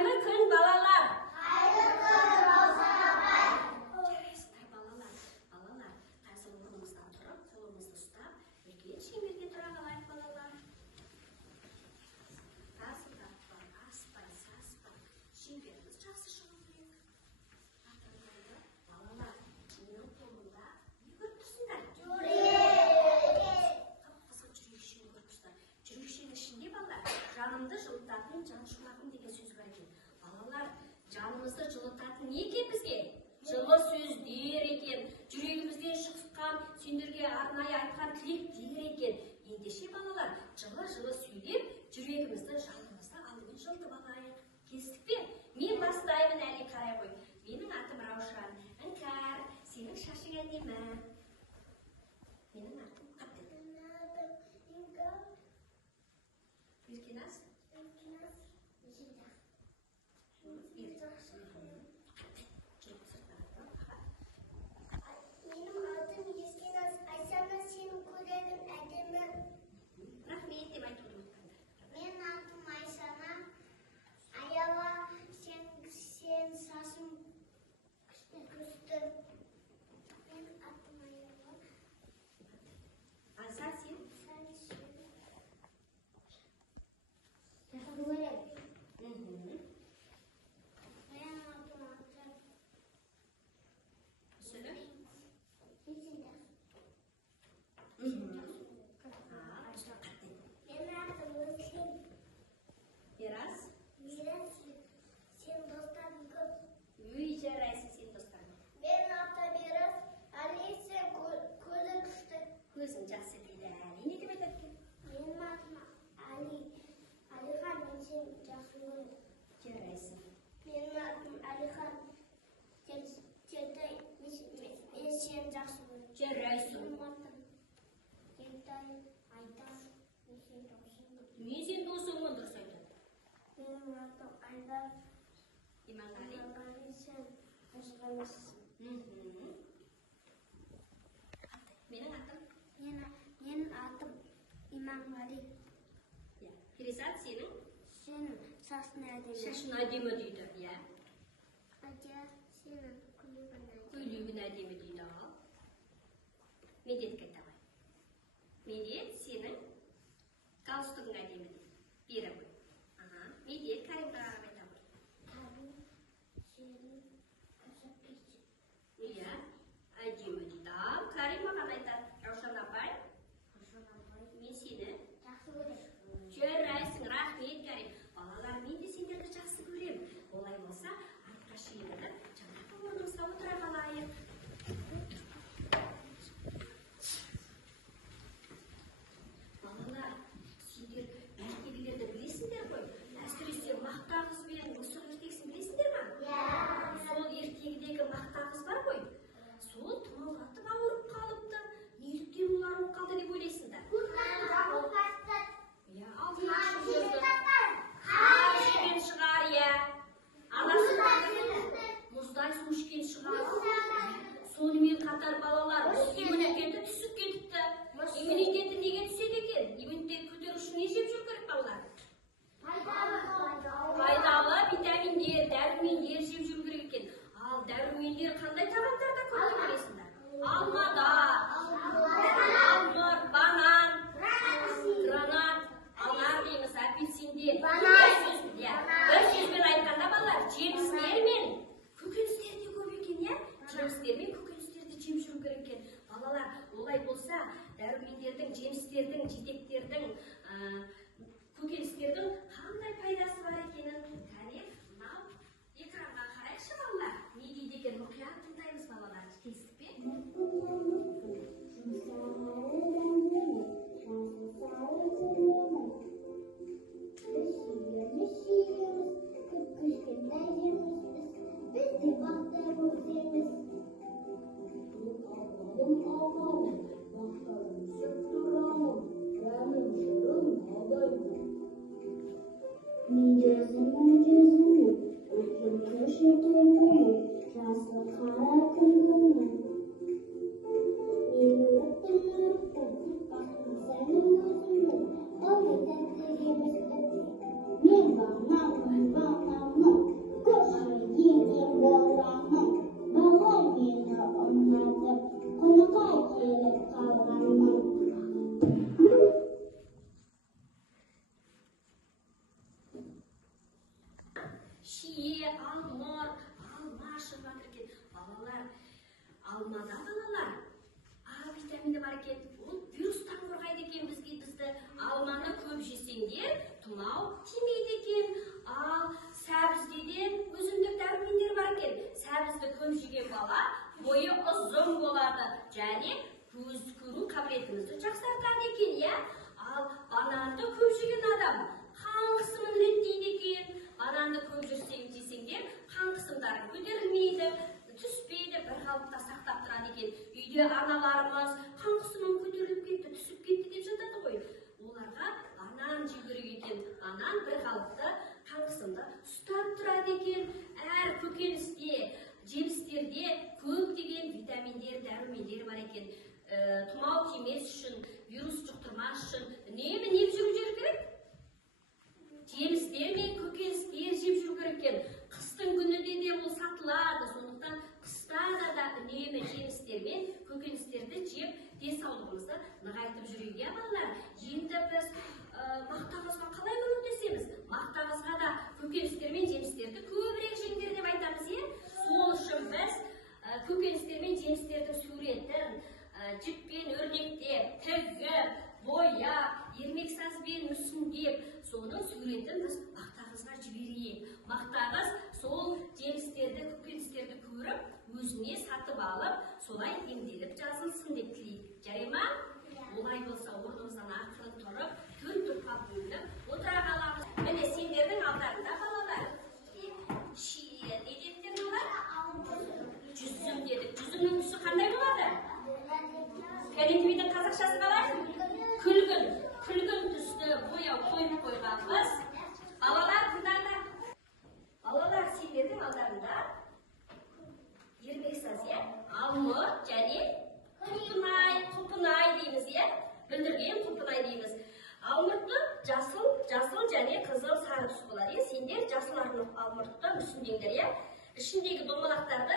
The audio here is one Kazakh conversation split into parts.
Hayırlı gün balalar. Hayırlı gün olsun apay. Жарайсыздар балалар. Балалар, қазір орнымыздан тұрып, қолымызды ұстап, үлкен шеңберге тұра қалайық балалар. Тасыдатпай, аспай, саспай, шеңберіміз жақсы шығу керек. Балалар, менің қолымда не көріп тұрсыңдар? Қып-қызыл жүрекшені көріп тұрсыңдар. Жүрекшенің ішінде балалар, жанымды жылытатын жан шуағым деген сөз бар екен. Балалар, жанымызды жылытатын не екен бізге? Жылы сөздер екен, жүрегімізден шыққан, сендерге арнайы айтқан тілектер екен. Ендеше балалар, жылы сөйлеп, жүрегімізді, жанымызды алдымен жылытып алайық. Келістік пе? Мен бастаймын, әлі қарай қой. Менің атым Раушан. Іңкәр, сенің шашың әдемі. Менің атым Қатын. Еркеназ? Менің атым Еркеназ. Айсана, сенің көйлегің әдемі. Рахмет деп айтуды ұмытпаңдар. Менің атым Айсана. Аяла, сен шашың күшті. Менің атым Аяла. Ансар сен? Менің атым Ансар. Сөйле. Менің атым Өскен. Ераз? Мирас, сен достарың көп. Үй жарайсың сен достарың. Менің атым Мирас. Али, сен көзі күшті. Көзің жақсы дейді. Әли не деп айтады екен? Менің атым Али. Алихан, мен сені жақсы көремін. Жарайсың. Менің атым Алихан. Ертай, мен сені жақсы көремін. Жарайсың. Менің атым Ертай, Айдар, мен сені жақсы көремін. Мен сен досыңмын, дұрыс айтады. Менің атым Айдар. Иманғали. Иманғали, сен жақсы көремісің. Менің атым? Менің атым Иманғали. Перизат сенің? Сенің шашың әдемі. Шашың әдемі дейді. Адия, сенің көйлегің әдемі. Көйлегің әдемі дейді. Медетке табай. Медет сенің галстугың әдемі дейді. Бері қой. Медет Каримға қарап айта қой. Карим, сенің красавица. Иә, әдемі дейді. Карим маған айтады. Раушан апай, мен сені Жақсы көремін. жарайсың, рахмет Карим. Балалар, мен де сендерді жақсы көремін. Олай болса, артқа шегініп, жаңағы орнымызға отыра қалайық. Балалар, сендер ертегілерді білесіңдер ғой? Әсіресе мақта қыз бен мысық ертегісін білесіңдер ма? Сол ертегідегі мақта қыз бар ғой? Сол тұмаулатып ауырып қалыпты. Неліктен олар ауырып қалды деп ойлайсыңдар? Ішкен шығар, иә. Анасы мұздай су ішкен шығар. Сонымен қатар балалар, иммунитеті түсіп кетіпті. Иммунитеті неге түседі екен? Иммунитет көтеру үшін не жеп жүру керек балалар? Пайдалы витаминдер, дәрумендер жеп жүру керек екен. Ал дәрумендер қандай тағамдарда көп деп білесіңдер? Алмада, алмұрт, банан, гранат, анар дейміз, апельсиндер. Бір сөзбен айтқанда балалар, жемістер мен көкөністер де көп екен, иә? Жемістер мен көкөністерді жеп жүру керек екен. Балалар, олай болса, дәрумендердің, жемістердің, жидектердің, көкөністердің қандай пайдасы бар екенін кәне мынау экранға қарайықшы балалар. Не дейді екен, мұқият тыңдаймыз балалар. Келістік пе? болады және көз көру қабілетіңізді жақсартады екен, иә? Ал бананды көп жеген адам қан қысымын реттейді екен. Бананды көп жесеңдер, қан қысымдары көтерілмейді, түспейді, бір қалыпта сақтап тұрады екен. Үйде аналарымыз қан қысымын көтеріліп кетті, түсіп кетті деп жатады ғой. Оларға банан жеу керек екен. Банан бір қалыпты қан қысымды ұстап тұрады екен. Әр көкөністе, жемістерде көптеген витаминдер, дәрумендер бар екен. Тұмау тимес үшін, вирус жұқтырмас үшін үнемі жүру керек? Жемістер мен көкөністер жеп жүру керек екен. Қыстың күнінде де ол сатылады, сондықтан қыста да үнемі жемістер мен көкөністерді жеп денсаулығымызды нығайтып жүрейік, иә балалар? Енді біз мақтағызға қалай көмектесеміз? Мақтағызға да көкөністер мен жемістерді көбірек жеңдер деп айтамыз, иә? Сол үшін біз көкөністер мен жемістердің суретін жіппен өрнектеп, тігіп, бояп, ермек сазбен мүсіндеп, соның суретін біз мақтағызға жіберейік. Мақтағыз сол жемістерді, көкөністерді көріп, өзіне сатып алып, солай емделіп жазылсын деп тілейік. Жарай ма? Олай болса, орнымыздан ақырын тұрып, төрт топқа бөлініп отыра қаламыз. Міне сендердің алдарында балалар. Не дедіңдер олар? Жүзім дедік. Жүзімнің түсі қандай болады? Кәлетімейдің қазақшасы қалай? Күлгін. Күлгін түсті бояу қойып қойғанбыз. Балалар, тыңдаңдар. Балалар, сендердің алдарында ермексаз, иә? Алмұрт және құлпынай дейміз, иә? Бүлдірген құлпынай дейміз. Алмұртты жасыл және қызыл сары түс болады. Сендер жасыл алмұртты мүсіндеңдер, иә? Ішіндегі домалақтарды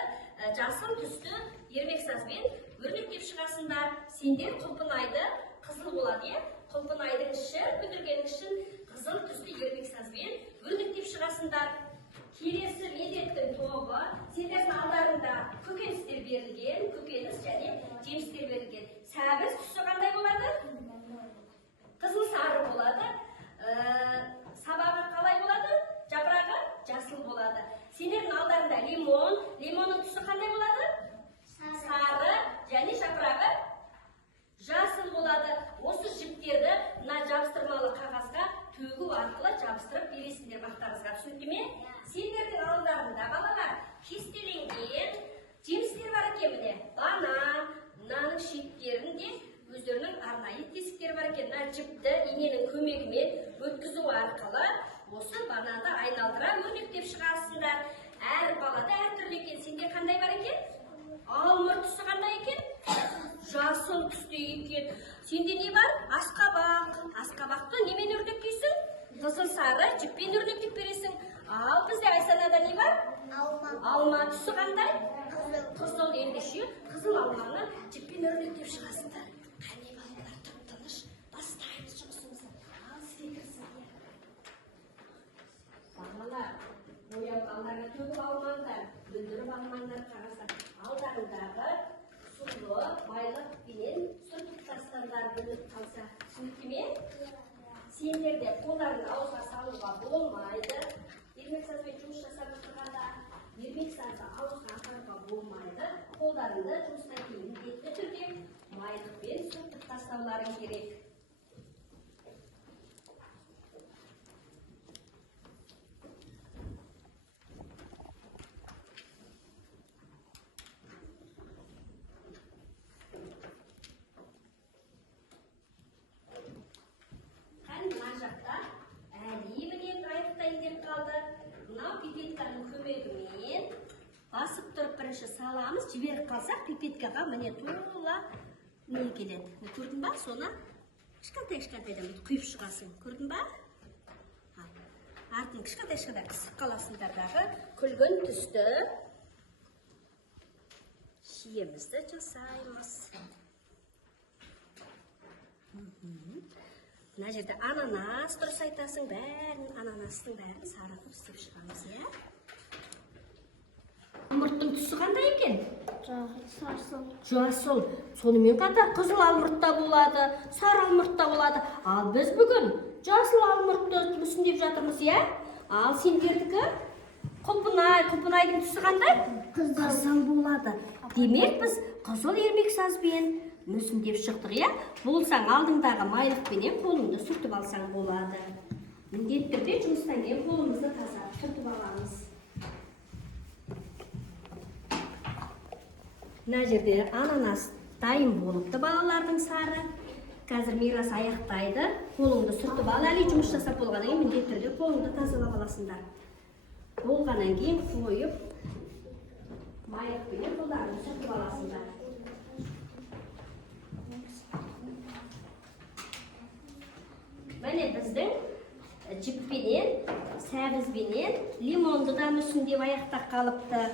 жасыл түсті ермексазбен өрнектеп шығасыңдар. Сендер құлпынайды қызыл болады, иә? Құлпынайдың іші, бүлдіргеннің ішін қызыл түсті ермексазбен өрнектеп шығасыңдар. Келесі медеттің тобы, сендердің алдарында көкөністер берілген, көкөніс және жемістер берілген. Сәбіз түсі қандай болады? Қызыл сары болады. Сабағы қалай болады? Жапырағы жасыл болады. Сендердің алдарында лимон, лимонның түсі қандай болады? Сары және жапырағы жасыл болады. Осы жіптерді мына жабыстырмалы қағазға төгу арқылы жабыстырып бересіңдер мақтағызға, түсінікті ме? Сендердің алдарында балалар кестеленген жемістер бар екен, міне банан, мынаның шеттерінде өздерінің арнайы тесіктері бар екен. Мына жіпті иненің көмегімен өткізу арқылы осы бананды айналдыра өрнектеп шығасыңдар. Әр балада әртүрлі екен. Сенде қандай бар екен? Алмұрт түсі қандай екен? Жасыл түсті екен. Сенде не бар? Асқабақ. Асқабақты немен өрнектейсің? Қызыл сары жіппен өрнектеп бересің. Ал бізде Айсанада не бар? Алма түсі қандай? Қызыл. Ендеше қызыл алманы жіппен өрнектеп шығасыңдар. Қане балалар, тып-тыныш бастаймыз жұмысымызды. Ал сізге кірсіңдер. Балалар, бояп алдарына төгіп алмаңдар, бүлдіріп алмаңдар қағаздар. Алдарындағы сулы байлық пенен сүртіп тастаңдар, бүлдіріп қалса. Түсінікті ме? Сендерде қолдарыңды ауызға салуға болмайды. Ермексазбен жұмыс жасап отырғанда ермексазды ауызға апаруға болмайды. Қолдарыңды жұмыстан кейін міндетті түрде майлықпен сүртіп тастауларың керек. Басып тұрып бірінші саламыз, жіберіп қалсақ, пипеткаға міне тула не келеді. Көрдің ба? Соны кішкентай-кішкентайдан құйып шығасың. Көрдің ба? Артын кішкентай-кішкентай қысып қаласыңдар дағы күлгін түсті шиемізді жасаймыз. Мына жерде ананас дұрыс айтасың, ананастың бәрін сары қылып істеп шығамыз, иә? Алмұрттың түсі қандай екен? Жасыл. Сонымен қатар қызыл алмұрт та болады, сары алмұрт та болады. Ал біз бүгін жасыл алмұртты мүсіндеп жатырмыз, иә? Ал сендердікі құлпынай. Құлпынайдың түсі қандай? Қызыл болады. Демек біз қызыл ермек сазбен мүсіндеп шықтық, иә? Болсаң алдыңдағы майлықпенен қолыңды сүртіп алсаң болады. Міндетті түрде жұмыстан кейін қолымызды таза сүртіп аламыз. Мына жерде ананас дайын болыпты балалардың сары. Қазір Мирас аяқтайды. Қолыңды сүртіп ал, әлі жұмыс жасап болғаннан кейін міндетті түрде қолыңды тазалап аласыңдар. Болғаннан кейін қойып, майлықпенен қолдарыңды сүртіп аласыңдар. Міне біздің жіппенен, сәбізбенен, лимонды да мүсіндеп аяқтап қалыпты.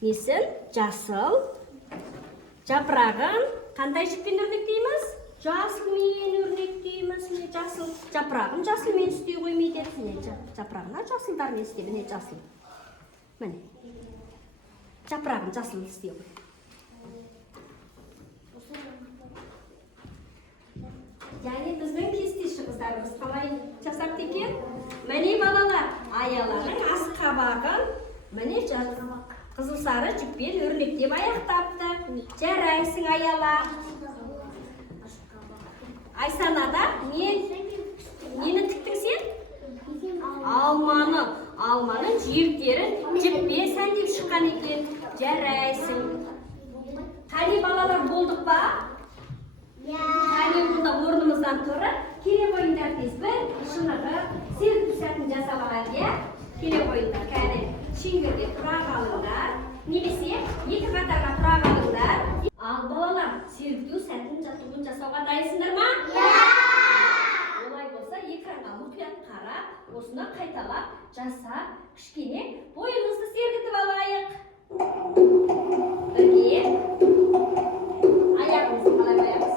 Несін? Жасыл. Жапырағын қандай жіппен өрнектейміз? Жасылмен өрнектейміз. Жасыл жапырағын жасылмен істей қоймайды. Жапырағына жасылдармен істей. Міне жасыл. Міне. Жапырағын жасыл істей қой. Яғни біздің кестеші қыздарымыз қалай жасапты екен? Міне балалар, аялардың ас қабағын міне қызыл сары жіппен өрнектеп аяқтапты. Жарайсың аяла. Айсанада нені тіктің сен? Алманың жиектерін жіппен сәндеп шыққан екен. Жарайсың. Қане балалар болдық ба? Қане бұнда орнымыздан тұрып, келе қойындар тез бір шынығып, серіп сәтін жасап алады, иә? Келе қойындар, кәне шеңберге тұра қалыңдар, немесе екі қатарға тұра қалыңдар. Ал балалар, серіктеу сәтін жаттығуын жасауға дайынсыңдар ма? Олай болса, экранға мұқият қарап, осыны қайталап, жасап, кішкене бойымызды сергітіп алайық. Бірге аяғымызды қалай қоямыз?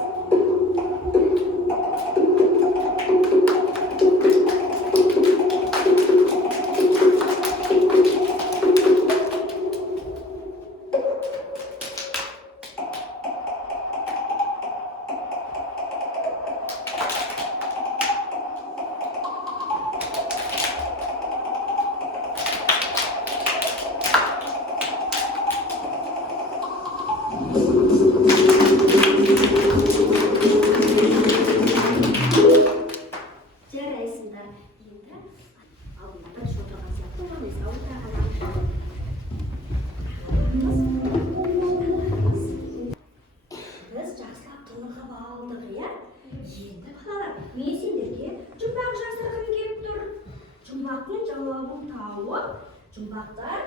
Жұмбақтар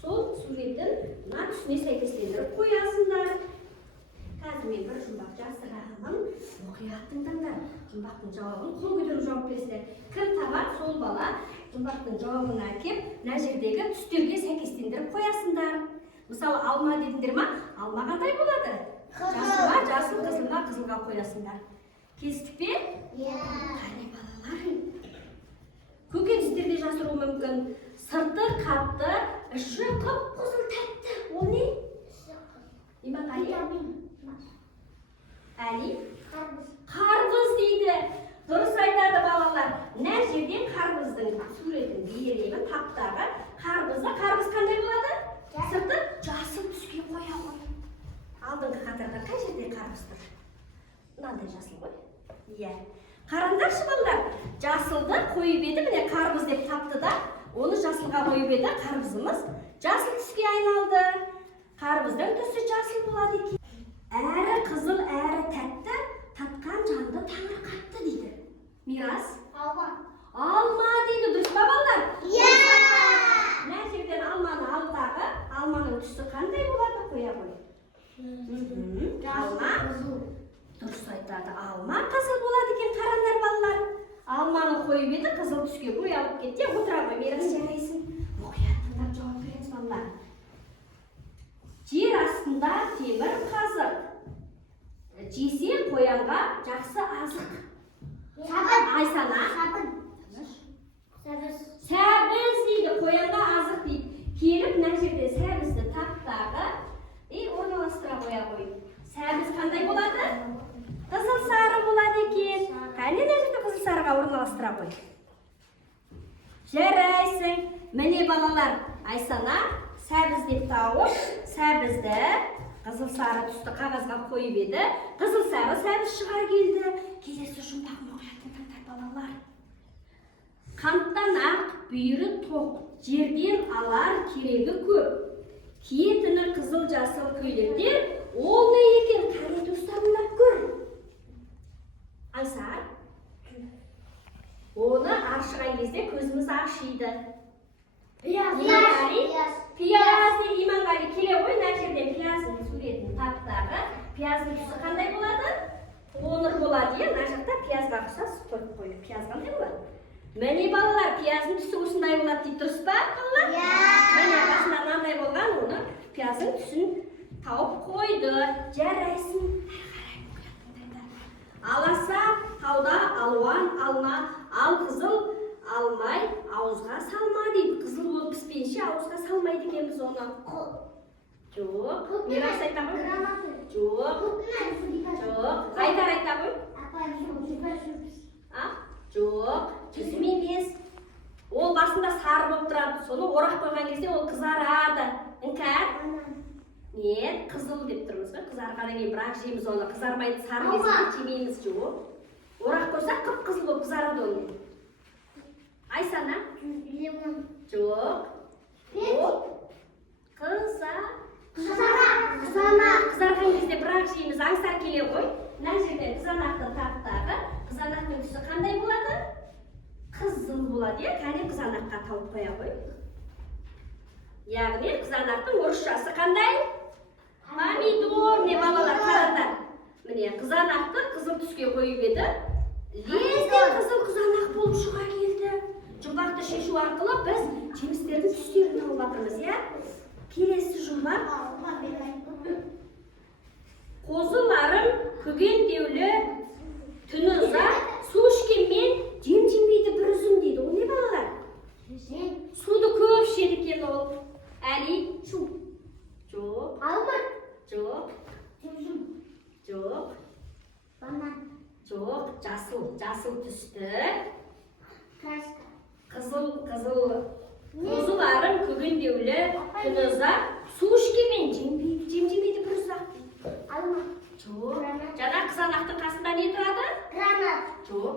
сол суреттің мына түсіне сәйкестендіріп қоясыңдар. Қазір мен бір жұмбақ жасырғанмын. Мұқият тыңдаңдар. Жұмбақтың жауабын қол көтеріп жауап бересіздер. Кім табар, сол бала жұмбақтың жауабын әкеп, мына жердегі түстерге сәйкестендіріп қоясыңдар. Мысалы, алма дедіңдер ма? Алма қандай болады? Жасылға, жасыл, қызылға, қызылға қоясыңдар. Келістік пе? Қане балалар. Көкөністерде жасыруы мүмкін. Сырты қатты, іші қып-қызыл тәтті. Ол не? Әли? Қарбыз дейді. Дұрыс айтады балалар. Мына жерден қарбыздың суретін бейнелеймін, таптағы қарбызды. Қарбыз қандай болады? Сырты жасыл түске қоя ғой. Алдыңғы қатарға қай жерде қарбыз тұр? Мынандай жасыл ғой. Иә. Қараңдаршы балалар, жасылды қойып еді, міне қарбыз деп тапты да, оны жасылға қойып еді, қарбызымыз жасыл түске айналды. Қарбыздың түсі жасыл болады екен. Әрі қызыл, әрі тәтті, татқан жанды таңыр қатты дейді. Мирас? Алма дейді, дұрыс па балалар? Мына жерден алманы алдағы, алманың түсі қандай болады? Қоя қой. Алма? Дұрыс айтады. Алма қызыл болады екен, қараңдар балалар. Алманы қойып еді, қызыл түске боялып кетті. Отыра ғой, Мирас жарайсың. Мұқият тыңдап жауап береміз балалар. Жер астында темір қазық. Жесе қоянға жақсы азық. Айсана? Сәбіз дейді, қоянға азық дейді. Келіп, мына жерде сәбізді таптағы, орналастыра қоя қой. Сәбіз Жарайсың. Міне балалар, Айсана сәбіз деп тауып, сәбізді қызыл сары түсті қағазға қойып еді. Қызыл сары сәбіз шыға келді. Келесі жұмбақ мұқият тыңдаңдар балалар. Қанттан ақ, бүйірі тоқ, жерден алар керегі көп. Киетіні қызыл жасыл көйлектер, ол не екен? Қане достарымнан көр. Аңсар, оны ашыған кезде көзіміз ашиды. Пияз деп Иманғали келе ғой, мына жерден пияздың суретін таптағы. Пияздың түсі қандай болады? Қоңыр болады, мына жақта пиязға ұқсас қойып қойып. Пияз қандай болады? Міне балалар, пияздың түсі осындай болады дейді, дұрыс па балалар? Міне басында мынандай болған, оны пияздың түсін тауып қойды. Жарайсың. Аласа тауда алуан алма, ал қызыл алмай ауызға салма дейді. Қызыл болып піспейінше ауызға салмайды екенбіз оны. Жоқ. Мирас айта ғой? Жоқ. Жоқ. Айдар айта ғой? Жоқ. Жүзім емес. Ол басында сары болып тұрады. Соны орақ қойған кезде ол қызарады. Іңкәр? Нет, қызыл деп тұрмыз ғой. Қызарғаннан кейін бірақ жейміз оны. Қызармайды сары кезінде жемейміз. Жоқ. Орақ қойсақ қып-қызыл болып қызарады оны. Айсана? Жоқ. Қызарған кезде бірақ жейміз. Аңсар келе ғой. Мына жерде қызанақты таптағы. Қызанақтың түсі қандай болады? Қызыл болады, кәне қызанаққа тауып қоя ғой. Яғни қызанақтың орысшасы қандай? Помидор. Не балалар қараңдар. Міне қызанақты қызыл түске қойып еді. Лезде қызыл қызанақ болып шыға келді. Жұмбақты шешу арқылы біз жемістердің түстерін алып жатырмыз, иә? Келесі жұмбақ. Қозыларым көгендеулі, түні ұзақ, су ішкенмен жем жемейді бір үзім дейді. Ол не балалар? Суды көп ішеді екен ол. Әли, шу. Жоқ. Алма. Жоқ. Жоқ. Банан. Жоқ. Жасыл түсті. Қызыл. Қозыларым көгендеулі, түні ұзақ, су ішкенмен жем жемейді бір ұзақ дейді. Алма. Жоқ. Жаңа қызанақтың қасында не тұрады? Гранат. Жоқ.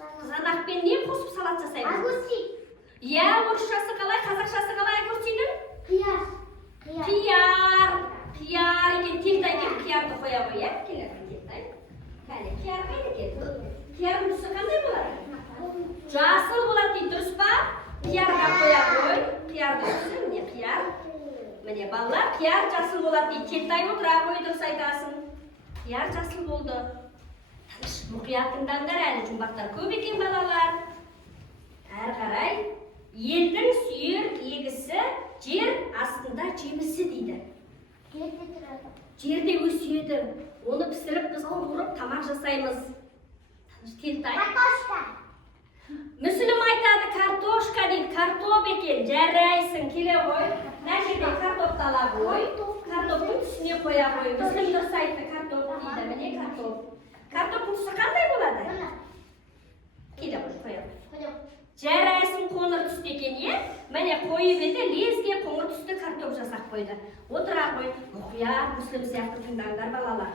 Қызанақпен не қосып салат жасаймыз? Огурчик. Иә, орысшасы қалай, қазақшасы қалай огурчидің? Қияр. Қияр екен, тектай екен, қиярды қоя ғой, иә? Келетін тектай. Кәне, қияр қайда екен? Қиярдың түсі қандай болады? Жасыл болады дейді, дұрыс па? Қиярға қоя ғой. Қиярдың түсі, міне қияр. Міне балалар, қияр жасыл болады дейді. Тектай отыра ғой, дұрыс айтасың. Қияр жасыл болды. Тыныш, мұқият тыңдаңдар әлі, жұмбақтар көп екен балалар. Әрі қарай, елдің сүйер егісі, жер астында жемісі дейді. Жерде өседі. Оны пісіріп, біз қуырып тамақ жасаймыз. Тектай. Картошка. Мүсілім айтады, картошка дейді, картоп екен, жарайсың, келе ғой. Мына жерде картопты ала ғой, картоптың түсіне қоя ғой. Мүсілім дұрыс айтты, картоп дейді, міне картоп. Картоптың түсі қандай болады? Келе ғой, қоя ғой. Жарайсың, қоңыр түсті екен, е? Міне қойып еді, лезде қоңыр түсті картоп жасақ қойды. Отыра ғой, мұқият Мүсілім сияқты тыңдаңдар балалар.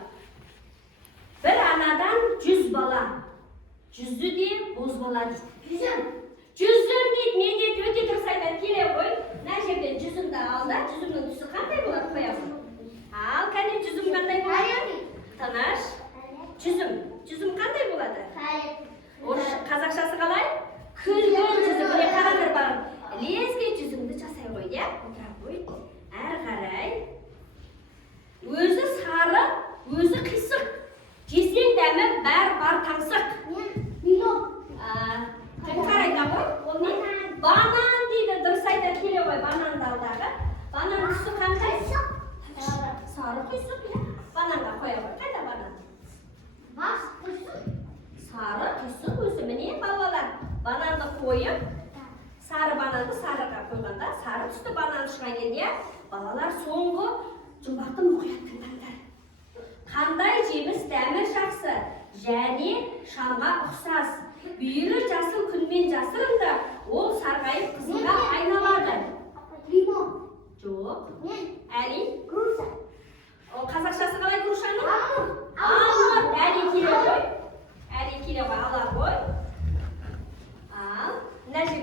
Бір анадан 100 бала. 100-ді де бозбала дейді. Жүзім дейді, не дейді, өте дұрыс айтады, келе ғой. Мына жерден жүзімді алды, жүзімнің түсі қандай болады, қоясың? Ал, кәне жүзім қандай болады? Тыныш. Жүзім қандай болады? Қазақшасы қалай? Күлген жүзім, міне қараңдар бағын. Лезге жүзімді жасай ғой, иә? Отыра ғой. Әрі қарай. Өзі сары, өзі қисық. Жесең дәмі бар таңсық. Қарайда ғой, ол не? Банан дейді, дұрыс айтады, келе ғой, бананды алдағы. Банан түсі қандай? Сары қисық, иә? Бананға қоя ғой, қайда банан? Сары қисық өзі, міне балалар. Бананды қойып, сары бананды сарыға қойғанда, сары түсті банан шыға келді. Балалар соңғы жұмбақты мұқият тыңдаңдар. Қандай жеміс дәмі жақсы, және шамға ұқсас. Бүйірі жасыл күнмен жасырынды, ол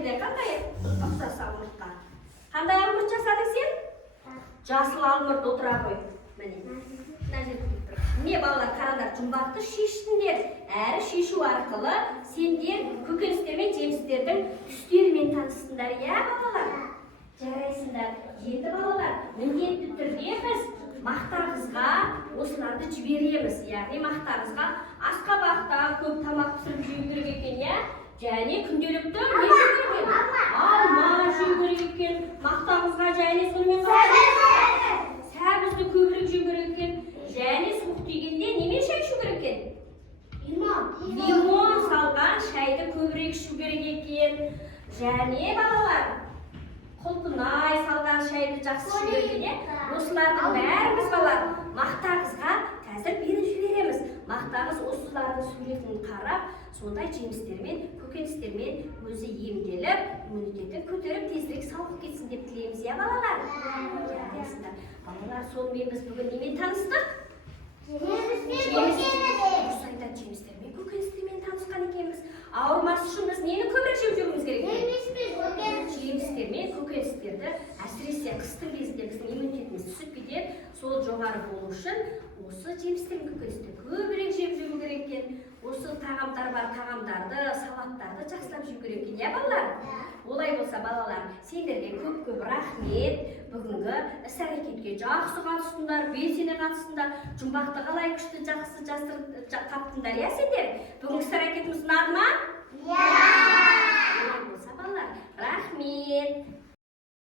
жерде қандай ұқсас алмұртқа? Қандай алмұрт жасадың сен? Жасыл алмұрт отыра қой. Міне. Мына жерде тұр. Міне балалар, қараңдар, жұмбақты шештіңдер. Әрі шешу арқылы сендер көкөністер мен жемістердің түстерімен таныстыңдар, иә балалар? Жарайсыңдар. Енді балалар, міндетті түрде біз мақтағызға осыларды жібереміз. Яғни мақтағызға асқабақта көп тамақ пісіріп жеу керек екен, иә? Және күнделікті не жеу керек екен? Алма жеу керек екен. Мақтағызға және сонымен сәбізді көбірек жеу керек екен. Және суық тигенде немен шай ішу керек екен? Лимон салған шайды көбірек ішу керек екен. Және балалар, құлпынай салған шайды жақсы ішу керек екен. Осылардың бәріміз балалар мақтағызға қазір беріп жібереміз. Мақтағыз осылардың суретін қарап, сондай жемістермен, көкөністермен өзі емделіп, иммунитетін көтеріп, тезірек сауығып кетсін деп тілейміз, иә балалар? Балалар, сонымен біз бүгін немен таныстық? Жемістермен, көкөністермен танысқан екенбіз. Ауырмас үшін біз нені көбірек жеп жүруіміз керек? Жемістермен, көкөністерді, әсіресе қыстың кезінде біздің иммунитетіміз түсіп кетеді. Сол жоғары болу үшін осы жемістер мен көкөністі көбірек жеп жүру керек екен. Осы тағамдар бар, тағамдарды, салаттарды жақсылап жеу керек екен, иә балалар? Олай болса балалар, сендерге көп-көп рахмет. Бүгінгі іс-әрекетке жақсы қатыстыңдар, белсене қатыстыңдар. Жұмбақты қалай күшті жақсы таптыңдар, иә сендер? Бүгінгі іс-әрекетіміз ұнады ма? Иә! Олай болса балалар, рахмет.